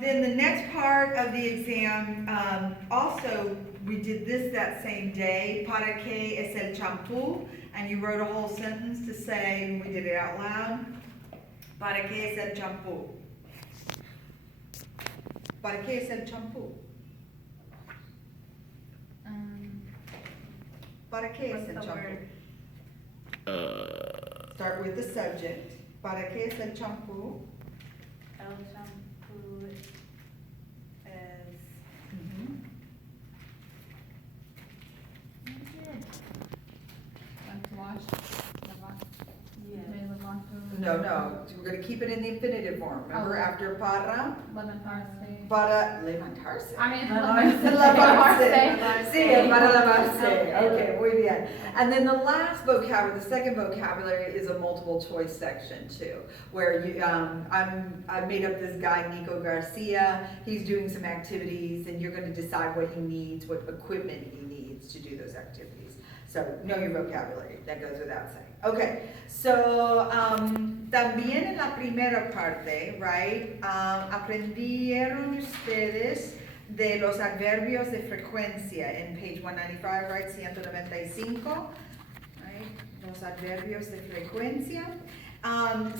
Then the next part of the exam, also, we did this that same day, para qué es el champú? And you wrote a whole sentence to say, and we did it out loud, para qué es el champú? Para qué es el champú? Para qué es el What's the champú? word? Start with the subject. Para qué es el champú? El shampoo is Like wash, lavar. yes. De lavar tu- No, we're gonna keep it in the infinitive form. Remember, Oh. after para, Levantarse. para levantarse. I mean, Lavarse. lavarse. Sí, para lavarse. Okay. Okay, muy bien. And then the last vocabulary, the second vocabulary is a multiple choice section too, where you, I made up this guy, Nico Garcia. He's doing some activities and you're gonna decide what he needs, what equipment he needs to do those activities. So know your vocabulary, that goes without saying. Okay, so también en la primera parte, right, aprendieron ustedes de los adverbios de frecuencia en page 195, right, 195, right, los adverbios de frecuencia.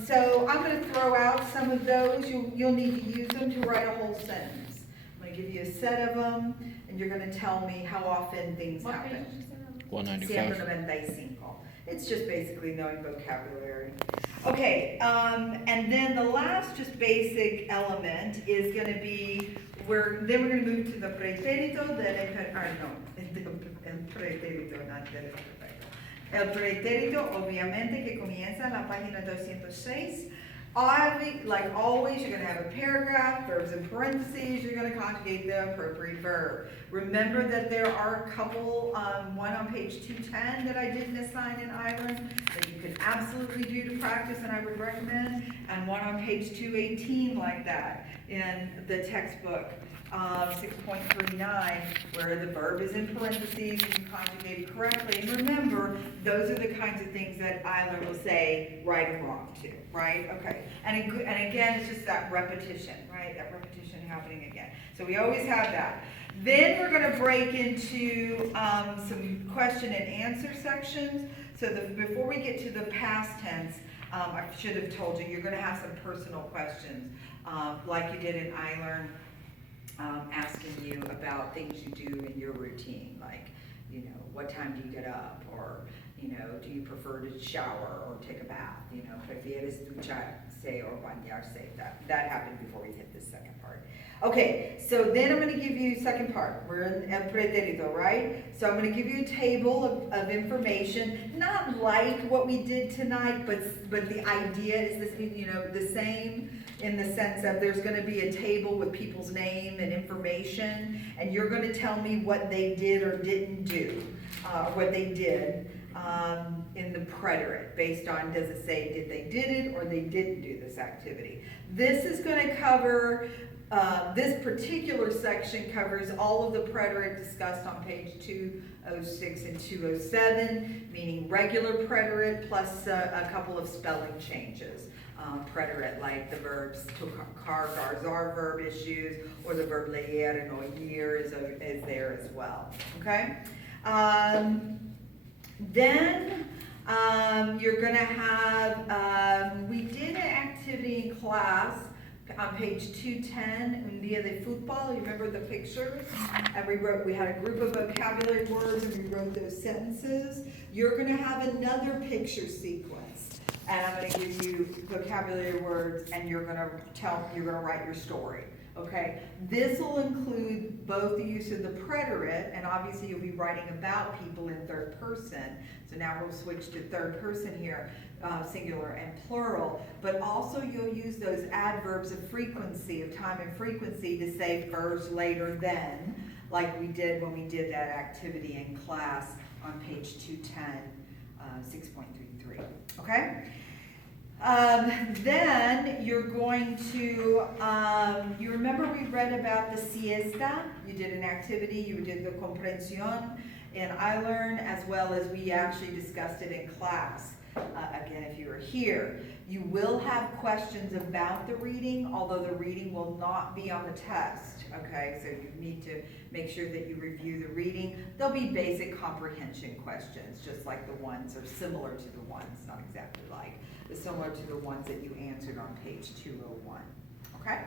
So I'm going to throw out some of those. You'll need to use them to write a whole sentence. I'm going to give you a set of them, and you're going to tell me how often things What happen. page did you say? 195. 195. It's just basically knowing vocabulary. Okay, and then the last just basic element is gonna be, then we're gonna move to the pretérito del el pretérito, not del imperfecto. El pretérito, obviamente, que comienza en la página 206. Like always, you're gonna have a paragraph, verbs in parentheses, you're gonna conjugate the appropriate verb. Remember that there are a couple, one on page 210 that I didn't assign in Ireland that you could absolutely do to practice and I would recommend, and one on page 218 like that in the textbook. 6.39, where the verb is in parentheses and you conjugate it correctly. And remember, those are the kinds of things that Eiler will say right and wrong to, right? Okay. And again, it's just that repetition, right? That repetition happening again. So we always have that. Then we're going to break into some question and answer sections. So before we get to the past tense, I should have told you, you're going to have some personal questions, like you did in iLearn. Asking you about things you do in your routine, like, you know, what time do you get up, or, you know, do you prefer to shower or take a bath, you know, prefieres ducharse or bañarse, that happened before we hit this second part. Okay, so then I'm going to give you second part, we're in el pretérito, right? So I'm going to give you a table of information, not like what we did tonight, but the idea is this, you know, the same, in the sense of there's going to be a table with people's name and information, and you're going to tell me what they did or didn't do, what they did in the preterite, based on, does it say did they did it or they didn't do this activity. This is going to cover, this particular section covers all of the preterite discussed on page 206 and 207, meaning regular preterite plus a couple of spelling changes. Preterite, like the verbs tocar, garzar verb issues, or the verb leer and oír is there as well, okay? Then you're gonna have, we did an activity in class on page 210, un día de fútbol, you remember the pictures? And we had a group of vocabulary words and we wrote those sentences. You're gonna have another picture sequence. And I'm going to give you vocabulary words, and you're going to write your story. Okay. This will include both the use of the preterite, and obviously you'll be writing about people in third person. So now we'll switch to third person here, singular and plural. But also you'll use those adverbs of frequency, of time and frequency, to say first, later, then, like we did when we did that activity in class on page 210, 6.33. Okay? Then you're going to, you remember we read about the siesta? You did an activity, you did the comprensión in iLearn, as well as we actually discussed it in class. again, if you were here. You will have questions about the reading, although the reading will not be on the test, okay? So you need to make sure that you review the reading. There'll be basic comprehension questions, just like the ones, or similar to the ones, not exactly like, but similar to the ones that you answered on page 201, okay?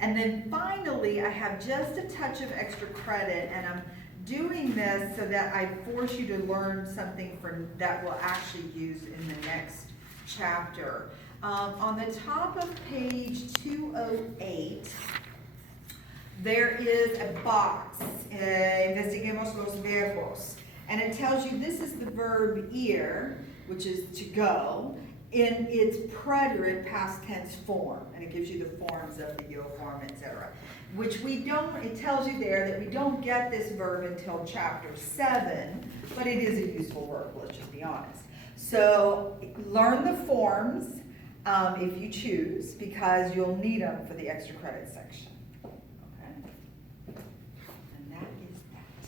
And then finally, I have just a touch of extra credit, and I'm doing this so that I force you to learn something that we'll actually use in the next chapter. On the top of page 208, there is a box, investiguemos los verbos, and it tells you this is the verb ir, which is to go, in its preterite past tense form, and it gives you the forms of the yo form, etc. Which we don't, it tells you there that we don't get this verb until chapter 7, but it is a useful verb, let's just be honest. So learn the forms if you choose, because you'll need them for the extra credit section.